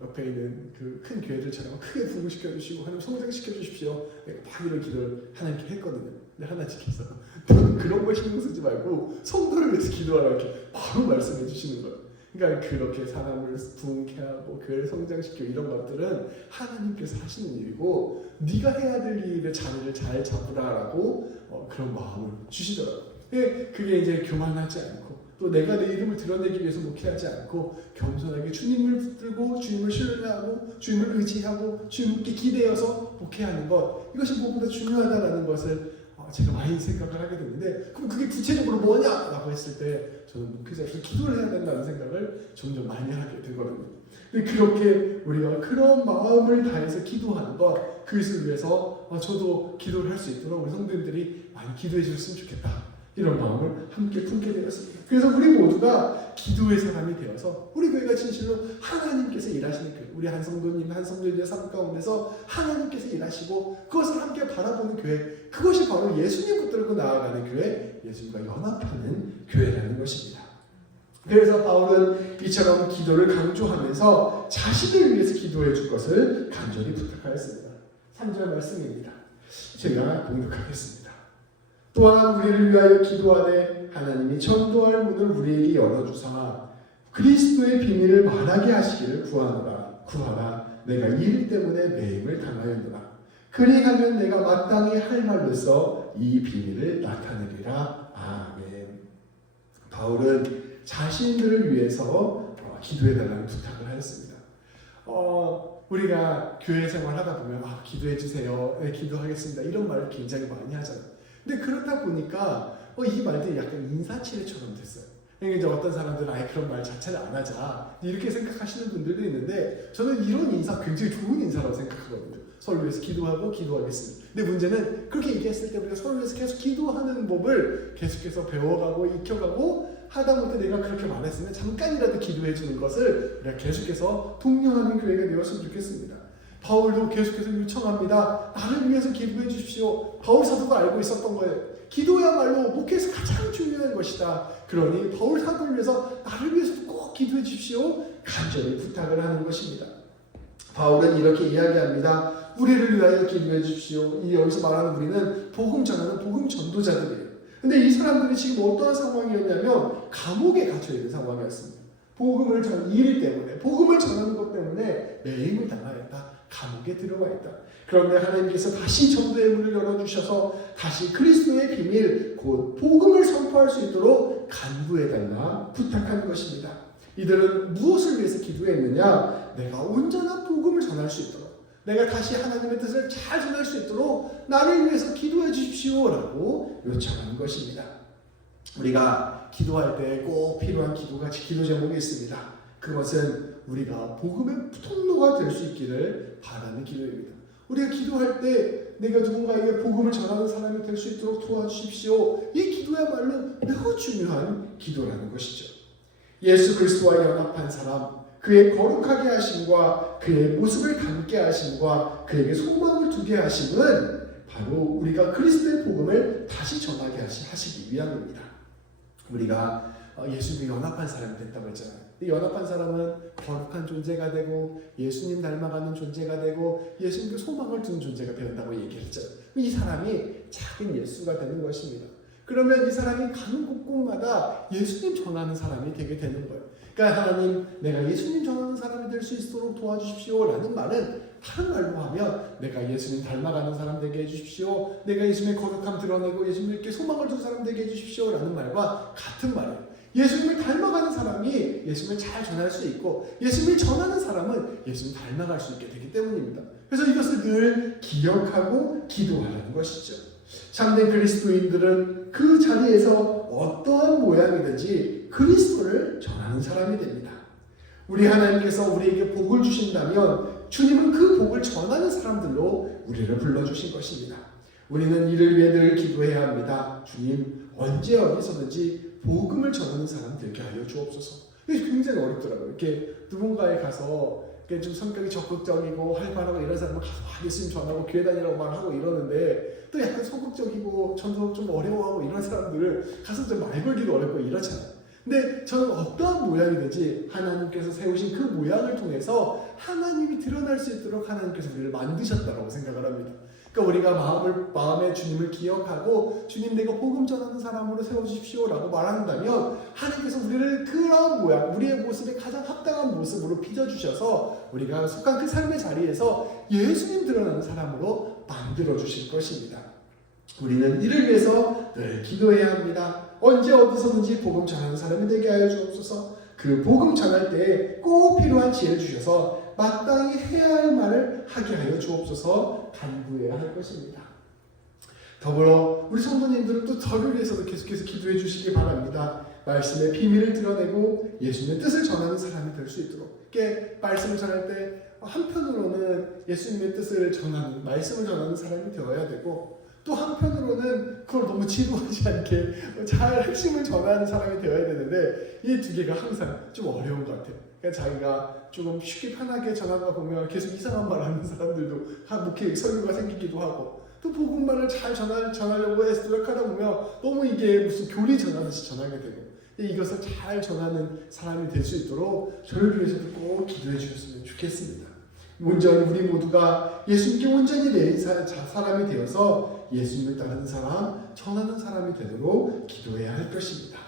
옆에 있는 그 큰 교회들처럼 크게 부흥시켜 주시고 하나님 성장시켜 주십시오. 내가 막 이런 기도를 하나님께 했거든요. 근데 하나님께서 너는 그런 거 신경 쓰지 말고 성도를 위해서 기도하라 이렇게 바로 말씀해 주시는 거예요. 그러니까 그렇게 사람을 부흥케 하고 교회를 성장시키고 이런 것들은 하나님께서 하시는 일이고 네가 해야 될 일의 자리를 잘 잡으라라고 그런 마음을 주시더라고요. 그게 이제 교만하지 않고 또 내가 내 이름을 드러내기 위해서 목회하지 않고 겸손하게 주님을 붙들고 들고 주님을 신뢰하고 주님을 의지하고 주님께 기대어서 목회하는 것, 이것이 무엇보다 중요하다는 것을 제가 많이 생각을 하게 됐는데, 그럼 그게 구체적으로 뭐냐라고 했을 때 저는 목회자로서 기도를 해야 된다는 생각을 점점 많이 하게 되거든요. 근데 그렇게 우리가 그런 마음을 다해서 기도하는 것, 그것을 위해서 저도 기도를 할 수 있도록 우리 성도님들이 많이 기도해 주셨으면 좋겠다, 이런 마음을 함께 품게 되었습니다. 그래서 우리 모두가 기도의 사람이 되어서 우리 교회가 진실로 하나님께서 일하시는 교회, 우리 한 성도님의 삶 가운데서 하나님께서 일하시고 그것을 함께 바라보는 교회, 그것이 바로 예수님 붙들고 나아가는 교회, 예수님과 연합하는 교회라는 것입니다. 그래서 바울은 이처럼 기도를 강조하면서 자신을 위해서 기도해 줄 것을 간절히 부탁하였습니다. 3절 말씀입니다. 제가 봉독하겠습니다. 또한 우리를 위하여 기도하되 하나님이 전도할 문을 우리에게 열어주사 그리스도의 비밀을 말하게 하시기를 구하라. 내가 이 일 때문에 매임을 당하였노라. 그리하면 내가 마땅히 할 말로써 이 비밀을 나타내리라. 아멘. 바울은 자신들을 위해서 기도해달라는 부탁을 하였습니다. 우리가 교회 생활하다 보면 기도해 주세요, 네, 기도하겠습니다, 이런 말을 굉장히 많이 하잖아요. 근데 그렇다 보니까 이 말들이 약간 인사치레처럼 됐어요. 그러니까 이제 어떤 사람들은 그런 말 자체를 안 하자, 이렇게 생각하시는 분들도 있는데, 저는 이런 인사 굉장히 좋은 인사라고 생각하거든요. 서로 위해서 기도하고 기도하겠습니다. 근데 문제는 그렇게 얘기했을 때 우리가 서로 위해서 계속 기도하는 법을 계속해서 배워가고 익혀가고 하다못해 내가 그렇게 말했으면 잠깐이라도 기도해 주는 것을 우리가 계속해서 독려하는 교회가 되었으면 좋겠습니다. 바울도 계속해서 요청합니다. 나를 위해서 기도해 주십시오. 바울 사도가 알고 있었던 거예요. 기도야말로 목회에서 가장 중요한 것이다. 그러니 바울 사도를 위해서 나를 위해서도 꼭 기도해 주십시오, 간절히 부탁을 하는 것입니다. 바울은 이렇게 이야기합니다. 우리를 위하여 기도해 주십시오. 여기서 말하는 우리는 복음 전하는 복음 전도자들이에요. 근데 이 사람들이 지금 어떠한 상황이었냐면 감옥에 갇혀 있는 상황이었습니다. 일 때문에, 복음을 전하는 것 때문에 매임을 당하였다. 감옥에 들어와 있다. 그런데 하나님께서 다시 전도의 문을 열어주셔서 다시 그리스도의 비밀, 곧 복음을 선포할 수 있도록 간구해달라 부탁한 것입니다. 이들은 무엇을 위해서 기도했느냐? 내가 온전한 복음을 전할 수 있도록, 내가 다시 하나님의 뜻을 잘 전할 수 있도록 나를 위해서 기도해 주십시오 라고 요청하는 것입니다. 우리가 기도할 때 꼭 필요한 기도 제목이 있습니다. 그것은 우리가 복음의 통로가 될 수 있기를 바라는 기도입니다. 우리가 기도할 때 내가 누군가에게 복음을 전하는 사람이 될 수 있도록 도와주십시오, 이 기도야말로 매우 중요한 기도라는 것이죠. 예수 그리스도와 연합한 사람, 그의 거룩하게 하심과 그의 모습을 닮게 하심과 그에게 소망을 두게 하심은 바로 우리가 그리스도의 복음을 다시 전하게 하시기 위함입니다. 우리가 예수님이 연합한 사람이 됐다고 했잖아요. 이 연합한 사람은 거룩한 존재가 되고 예수님 닮아가는 존재가 되고 예수님께 소망을 두는 존재가 된다고 얘기했죠. 이 사람이 작은 예수가 되는 것입니다. 그러면 이 사람이 가는 곳곳마다 예수님 전하는 사람이 되게 되는 거예요. 그러니까 하나님, 내가 예수님 전하는 사람이 될 수 있도록 도와주십시오 라는 말은 다른 말로 하면 내가 예수님 닮아가는 사람 되게 해주십시오, 내가 예수님의 거룩함 드러내고 예수님께 소망을 둔 사람 되게 해주십시오 라는 말과 같은 말이에요. 예수님을 닮아가는 사람이 예수님을 잘 전할 수 있고 예수님을 전하는 사람은 예수님을 닮아갈 수 있게 되기 때문입니다. 그래서 이것을 늘 기억하고 기도하라는 것이죠. 참된 그리스도인들은 그 자리에서 어떠한 모양이든지 그리스도를 전하는 사람이 됩니다. 우리 하나님께서 우리에게 복을 주신다면 주님은 그 복을 전하는 사람들로 우리를 불러주신 것입니다. 우리는 이를 위해 늘 기도해야 합니다. 주님, 언제 어디서든지 복음을 전하는 사람 되게 하여 주옵소서. 이게 굉장히 어렵더라고요. 이렇게 누군가에 가서 좀 성격이 적극적이고 활발하고 이런 사람은 가서 예수님 전하고 교회 다니라고 말하고 이러는데, 또 약간 소극적이고 전도 좀 어려워하고 이런 사람들을 가서 좀 말 걸기도 어렵고 이렇잖아요. 근데 저는 어떠한 모양이든지 하나님께서 세우신 그 모양을 통해서 하나님이 드러날 수 있도록 하나님께서 우리를 만드셨다고 생각을 합니다. 그러니까 우리가 마음에 주님을 기억하고 주님, 내가 복음 전하는 사람으로 세워주십시오 라고 말한다면 하나님께서 우리를 그런 모양, 우리의 모습에 가장 합당한 모습으로 빚어주셔서 우리가 속한 그 삶의 자리에서 예수님 드러나는 사람으로 만들어주실 것입니다. 우리는 이를 위해서 늘 기도해야 합니다. 언제 어디서든지 복음 전하는 사람이 되게 하여 주옵소서. 그 복음 전할 때 꼭 필요한 지혜를 주셔서 마땅히 해야 할 말을 하게 하여 주옵소서 간구해야 할 것입니다. 더불어 우리 성도님들은 또 저를 위해서도 계속해서 기도해 주시기 바랍니다. 말씀의 비밀을 드러내고 예수님의 뜻을 전하는 사람이 될 수 있도록. 이게 말씀을 전할 때 한편으로는 예수님의 뜻을 전하는, 말씀을 전하는 사람이 되어야 되고, 또 한편으로는 그걸 너무 지루하지 않게 잘 핵심을 전하는 사람이 되어야 되는데, 이 두 개가 항상 좀 어려운 것 같아요. 그러니까 자기가 조금 쉽게 편하게 전하다 보면 계속 이상한 말 하는 사람들도 목회 설교가 생기기도 하고, 또 복음만을 잘 전하려고 해서 노력하다 보면 너무 이게 무슨 교리 전하듯이 전하게 되고, 이것을 잘 전하는 사람이 될 수 있도록 저를 위해서도 꼭 기도해 주셨으면 좋겠습니다. 온전히 우리 모두가 예수님께 온전히 내 사람이 되어서 예수님을 따르는 사람, 전하는 사람이 되도록 기도해야 할 것입니다.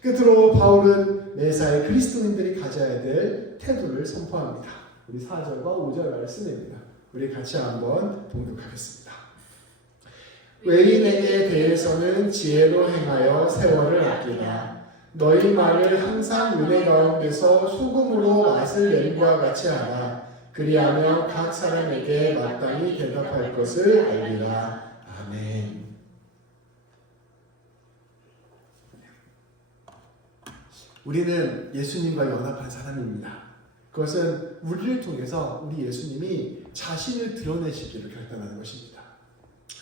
끝으로 바울은 매사에 그리스도인들이 가져야 될 태도를 선포합니다. 우리 4절과 5절 말씀입니다. 우리 같이 한번 봉독하겠습니다. 외인에게 대해서는 지혜로 행하여 세월을 아끼라. 너희 말을 항상 은혜 가운데서 소금으로 맛을 내림과 같이 하라. 그리하며 각 사람에게 마땅히 대답할 것을 알리라. 아멘. 우리는 예수님과 연합한 사람입니다. 그것은 우리를 통해서 우리 예수님이 자신을 드러내시기를 결단하는 것입니다.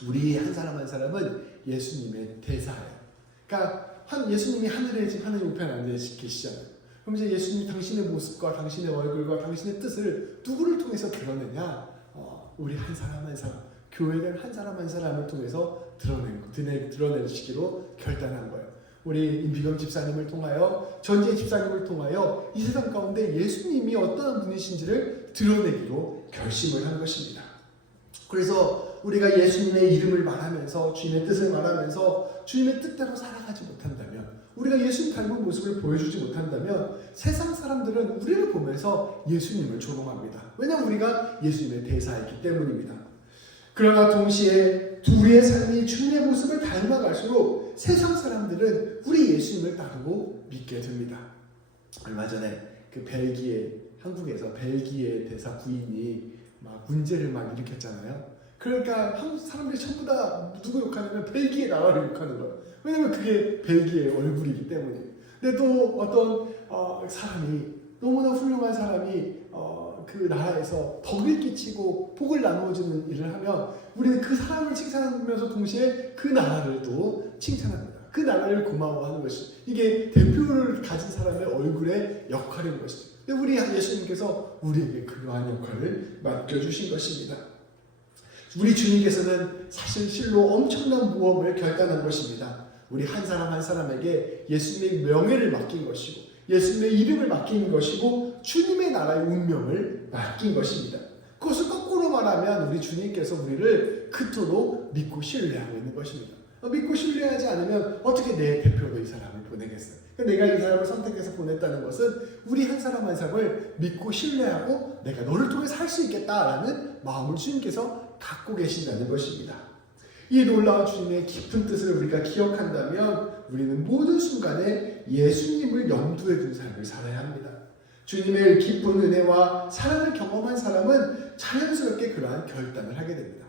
우리 한 사람 한 사람은 예수님의 대사예요. 그러니까 예수님이 하늘에 우편 안에 계시잖아요. 그럼 이제 예수님이 당신의 모습과 당신의 얼굴과 당신의 뜻을 누구를 통해서 드러내냐? 우리 한 사람 한 사람, 교회된 한 사람 한 사람을 통해서 드러내시기로 결단한 거예요. 우리 임비경 집사님을 통하여, 전재 집사님을 통하여 이 세상 가운데 예수님이 어떠한 분이신지를 드러내기로 결심을 한 것입니다. 그래서 우리가 예수님의 이름을 말하면서, 주님의 뜻을 말하면서 주님의 뜻대로 살아가지 못한다면, 우리가 예수님 닮은 모습을 보여주지 못한다면 세상 사람들은 우리를 보면서 예수님을 조롱합니다. 왜냐하면 우리가 예수님의 대사이기 때문입니다. 그러나 동시에 우리의 삶이 주님의 모습을 닮아갈수록 세상 사람들은 우리 예수님을 따르고 믿게 됩니다. 얼마 전에 한국에서 벨기에 대사 부인이 막 문제를 일으켰잖아요. 그러니까 한국 사람들이 전부 다 누구 욕하냐면 벨기에 나라를 욕하는 거예요. 왜냐면 그게 벨기에의 얼굴이기 때문에. 근데 또 어떤 사람이, 너무나 훌륭한 사람이 그 나라에서 덕을 끼치고 복을 나누어주는 일을 하면 우리는 그 사람을 칭찬하면서 동시에 그 나라를 또 칭찬합니다. 그 나라를 고마워하는 것이, 이게 대표를 가진 사람의 얼굴의 역할인 것이죠. 근데 우리 예수님께서 우리에게 그러한 역할을 맡겨주신 것입니다. 우리 주님께서는 사실 실로 엄청난 모험을 결단한 것입니다. 우리 한 사람 한 사람에게 예수님의 명예를 맡긴 것이고, 예수님의 이름을 맡긴 것이고, 주님의 나라의 운명을 맡긴 것입니다. 그것을 거꾸로 말하면 우리 주님께서 우리를 그토록 믿고 신뢰하고 있는 것입니다. 믿고 신뢰하지 않으면 어떻게 내 대표로 이 사람을 보내겠어요? 내가 이 사람을 선택해서 보냈다는 것은 우리 한 사람 한 사람을 믿고 신뢰하고 내가 너를 통해 살 수 있겠다라는 마음을 주님께서 갖고 계신다는 것입니다. 이 놀라운 주님의 깊은 뜻을 우리가 기억한다면 우리는 모든 순간에 예수님을 염두에 둔 삶을 살아야 합니다. 주님의 깊은 은혜와 사랑을 경험한 사람은 자연스럽게 그러한 결단을 하게 됩니다.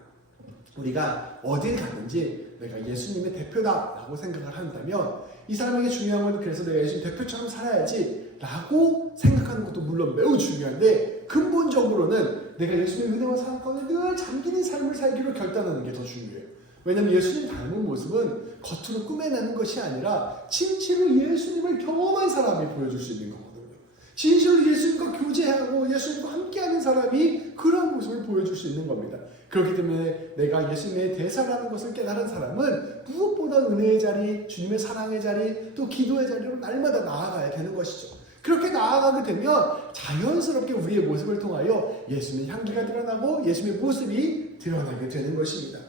우리가 어딜 가든지 내가 예수님의 대표다라고 생각을 한다면 이 사람에게 중요한 건 그래서 내가 예수님 대표처럼 살아야지 라고 생각하는 것도 물론 매우 중요한데, 근본적으로는 내가 예수님의 은혜와 사랑 가운데 늘 잠기는 삶을 살기로 결단하는 게 더 중요해요. 왜냐하면 예수님 닮은 모습은 겉으로 꾸며내는 것이 아니라 진실로 예수님을 경험한 사람이 보여줄 수 있는 거거든요. 진실로 예수님과 교제하고 예수님과 함께하는 사람이 그런 모습을 보여줄 수 있는 겁니다. 그렇기 때문에 내가 예수님의 대사라는 것을 깨달은 사람은 무엇보다 은혜의 자리, 주님의 사랑의 자리, 또 기도의 자리로 날마다 나아가야 되는 것이죠. 그렇게 나아가게 되면 자연스럽게 우리의 모습을 통하여 예수님의 향기가 드러나고 예수님의 모습이 드러나게 되는 것입니다.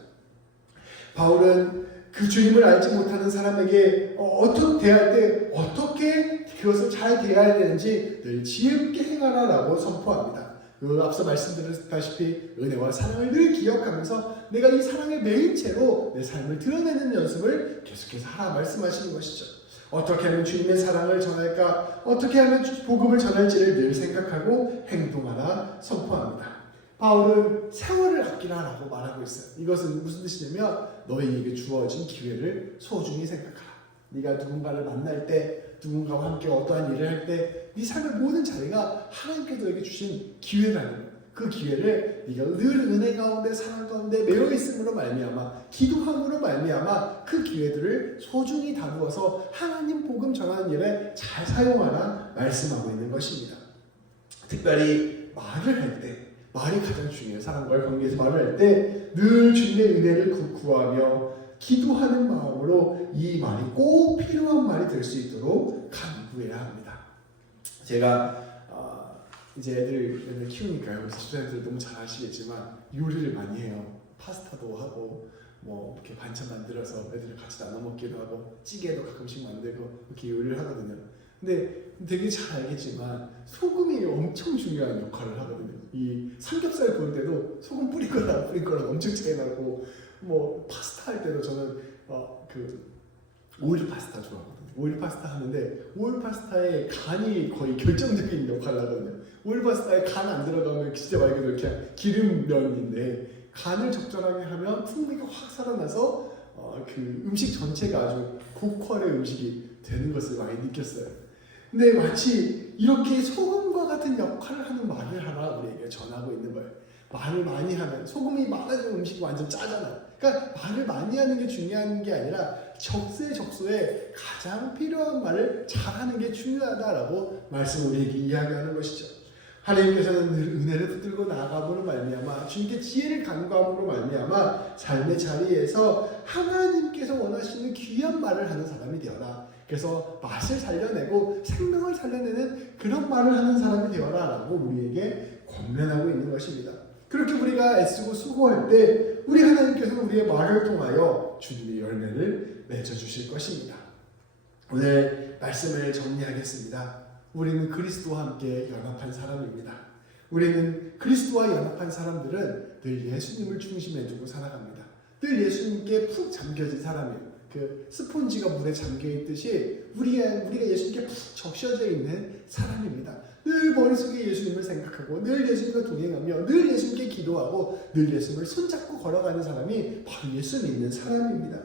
바울은 그 주님을 알지 못하는 사람에게 어떻게 대할 때 어떻게 그것을 잘 대해야 되는지 늘 지혜롭게 행하라라고 선포합니다. 앞서 말씀드렸다시피 은혜와 사랑을 늘 기억하면서 내가 이 사랑의 메인체로 내 삶을 드러내는 연습을 계속해서 하라 말씀하시는 것이죠. 어떻게 하면 주님의 사랑을 전할까? 어떻게 하면 복음을 전할지를 늘 생각하고 행동하라 선포합니다. 바울은 세월을 아끼라라고 말하고 있어요. 이것은 무슨 뜻이냐면 너희에게 주어진 기회를 소중히 생각하라. 네가 누군가를 만날 때, 누군가와 함께 어떠한 일을 할 때 네 삶의 모든 자리가 하나님께서 너에게 주신 기회라는 거예요. 그 기회를 네가 늘 은혜 가운데 사랑 가운데 매여 있음으로 말미암아 기도함으로 말미암아 그 기회들을 소중히 다루어서 하나님 복음 전하는 일에 잘 사용하라 말씀하고 있는 것입니다. 특별히 말을 할 때 말이 가장 중요해요. 사람과의 관계에서 말을 할 때 늘 주님의 은혜를 구하며 기도하는 마음으로 이 말이 꼭 필요한 말이 될 수 있도록 간구해야 합니다. 제가 이제 애들 키우니까 여기서 집사님들 너무 잘 아시겠지만 요리를 많이 해요. 파스타도 하고 뭐 이렇게 반찬 만들어서 애들을 같이 나눠 먹기도 하고 찌개도 가끔씩 만들고 이렇게 요리를 하거든요. 근데 되게 잘 알겠지만 소금이 엄청 중요한 역할을 하거든요. 이 삼겹살 구울 때도 소금 뿌리거나 안 뿌리거나 엄청 차이 나고 뭐 파스타 할 때도 저는 그 오일 파스타 좋아하거든요. 오일 파스타 하는데 오일 파스타의 간이 거의 결정적인 역할을 하거든요. 오일 파스타에 간 안 들어가면 진짜 말 그대로 그냥 기름면인데 간을 적절하게 하면 풍미가 확 살아나서 그 음식 전체가 아주 고퀄의 음식이 되는 것을 많이 느꼈어요. 근데 마치 이렇게 소금과 같은 역할을 하는 말을 하나 우리에게 전하고 있는 거예요. 말을 많이 하면 소금이 많아지면 음식이 완전 짜잖아. 그러니까 말을 많이 하는 게 중요한 게 아니라 적세적소에 가장 필요한 말을 잘하는 게 중요하다라고 말씀 우리에게 이야기하는 것이죠. 하나님께서는 늘 은혜를 붙들고 나아감으로 말미암아 주님께 지혜를 간구함으로 말미암아 삶의 자리에서 하나님께서 원하시는 귀한 말을 하는 사람이 되어라. 그래서 맛을 살려내고 생명을 살려내는 그런 말을 하는 사람이 되어라 라고 우리에게 권면하고 있는 것입니다. 그렇게 우리가 애쓰고 수고할 때 우리 하나님께서는 우리의 말을 통하여 주님의 열매를 맺어주실 것입니다. 오늘 말씀을 정리하겠습니다. 우리는 그리스도와 함께 연합한 사람입니다. 우리는 그리스도와 연합한 사람들은 늘 예수님을 중심에 두고 살아갑니다. 늘 예수님께 푹 잠겨진 사람이에요. 그 스폰지가 물에 잠겨있듯이 우리가 예수님께 푹 적셔져 있는 사람입니다. 늘 머릿속에 예수님을 생각하고 늘 예수님과 동행하며 늘 예수님께 기도하고 늘 예수님을 손잡고 걸어가는 사람이 바로 예수 믿는 사람입니다.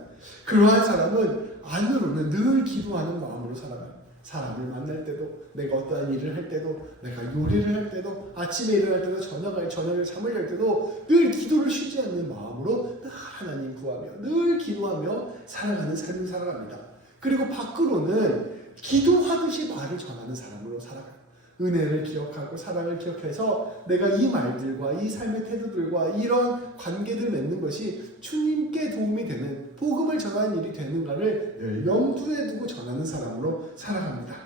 그러한 사람은 안으로는 늘 기도하는 마음으로 살아가요. 사람을 만날 때도, 내가 어떠한 일을 할 때도, 내가 요리를 할 때도, 아침에 일어날 때도, 저녁에 잠을 잘 때도 늘 기도를 쉬지 않는 마음으로 늘 하나님 구하며 늘 기도하며 살아가는 삶을 살아갑니다. 그리고 밖으로는 기도하듯이 말을 전하는 사람으로 살아가요. 은혜를 기억하고 사랑을 기억해서 내가 이 말들과 이 삶의 태도들과 이런 관계들을 맺는 것이 주님께 도움이 되는 복음을 전하는 일이 되는가를 늘 염두에 두고 전하는 사람으로 살아갑니다.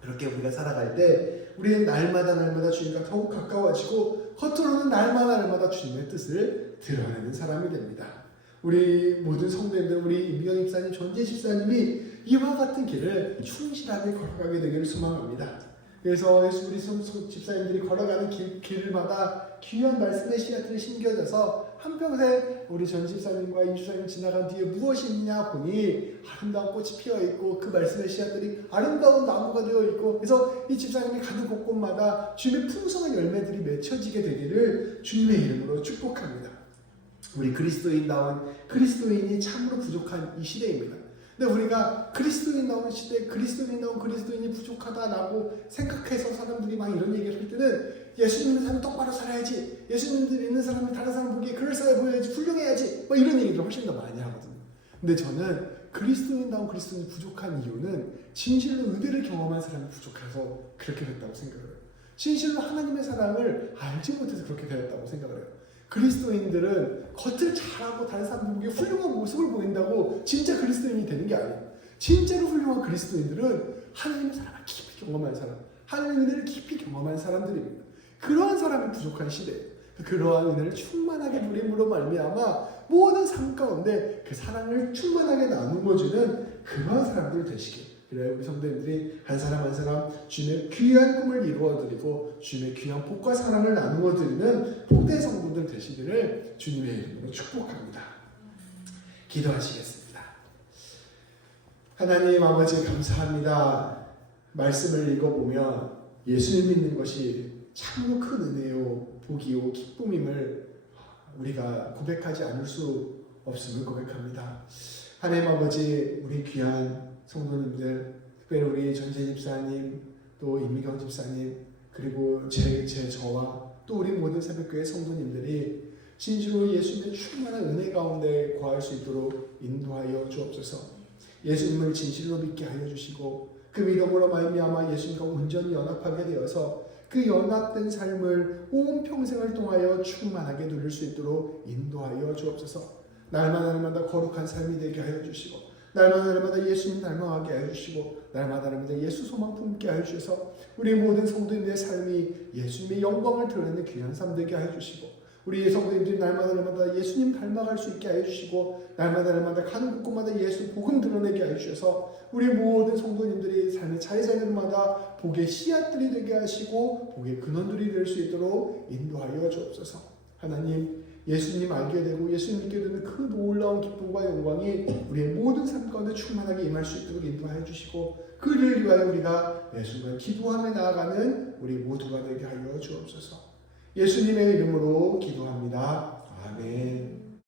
그렇게 우리가 살아갈 때 우리는 날마다 주님과 더욱 가까워지고 겉으로는 날마다 주님의 뜻을 드러내는 사람이 됩니다. 우리 모든 성도님들, 우리 임경 집사님, 전재 집사님이 이와 같은 길을 충실하게 걸어가게 되기를 소망합니다. 그래서 우리 집사님들이 걸어가는 길마다 귀한 말씀의 씨앗들이 심겨져서 한평생 우리 전 집사님과 임 집사님 지나간 뒤에 무엇이 있냐 보니 아름다운 꽃이 피어있고 그 말씀의 씨앗들이 아름다운 나무가 되어있고 그래서 이 집사님이 가는 곳곳마다 주님의 풍성한 열매들이 맺혀지게 되기를 주님의 이름으로 축복합니다. 우리 그리스도인이 참으로 부족한 이 시대입니다. 근데 우리가 그리스도인다운 시대, 그리스도인이 부족하다라고 생각해서 사람들이 막 이런 얘기를 할 때는 예수 믿는 사람이 똑바로 살아야지, 예수 믿는 사람이 다른 사람 보기에 그럴싸해 보여야지, 훌륭해야지, 뭐 이런 얘기를 훨씬 더 많이 하거든요. 근데 저는 그리스도인다운 그리스도인이 부족한 이유는 진실로 은혜를 경험한 사람이 부족해서 그렇게 됐다고 생각을 해요. 진실로 하나님의 사랑을 알지 못해서 그렇게 되었다고 생각을 해요. 그리스도인들은 겉을 잘하고 다른 사람들 보기에 훌륭한 모습을 보인다고 진짜 그리스도인이 되는 게 아니에요. 진짜로 훌륭한 그리스도인들은 하나님의 사랑을 깊이 경험한 사람, 하나님의 은혜를 깊이 경험한 사람들입니다. 그러한 사람이 부족한 시대예요. 그러한 은혜를 충만하게 누림으로 말미암아 모든 삶 가운데 그 사랑을 충만하게 나누어주는 그러한 사람들 되시길. 그래 우리 성도님들이 한 사람 한 사람 주님의 귀한 꿈을 이루어드리고 주님의 귀한 복과 사랑을 나누어드리는 복된 성도들 되시기를 주님의 이름으로 축복합니다. 기도하시겠습니다. 하나님 아버지 감사합니다. 말씀을 읽어보면 예수님 믿는 것이 참으로 큰 은혜요, 복이요, 기쁨임을 우리가 고백하지 않을 수 없음을 고백합니다. 하나님 아버지, 우리 귀한 성도님들, 특별히 우리 전재 집사님, 또 임미경 집사님, 그리고 저와 또 우리 모든 새벽교회 성도님들이 진실로 예수님의 충만한 은혜 가운데 거할 수 있도록 인도하여 주옵소서. 예수님을 진실로 믿게 하여 주시고 그 믿음으로 말미암아 예수님과 온전히 연합하게 되어서 그 연합된 삶을 온 평생을 통하여 충만하게 누릴 수 있도록 인도하여 주옵소서. 날마다 거룩한 삶이 되게 하여 주시고 날마다 예수님 닮아가게 하여 주시고 날마다 예수 소망 품게 하여 주셔서 우리 모든 성도님들의 삶이 예수님의 영광을 드러내는 귀한 삶 되게 하여 주시고 우리 성도님들이 날마다 예수님 닮아갈 수 있게 하여 주시고 날마다 가는 곳곳마다 예수 복음 드러내게 하여 주셔서 우리 모든 성도님들이 삶의 자리자리마다 복의 씨앗들이 되게 하시고 복의 근원들이 될 수 있도록 인도하여 주옵소서. 하나님, 예수님 알게 되고 예수님 믿게 되는 그 놀라운 기쁨과 영광이 우리의 모든 삶 가운데 충만하게 임할 수 있도록 인도하여 주시고 그를 위하여 우리가 매 순간 기도하며 나아가는 우리 모두가 되게 하여 주옵소서. 예수님의 이름으로 기도합니다.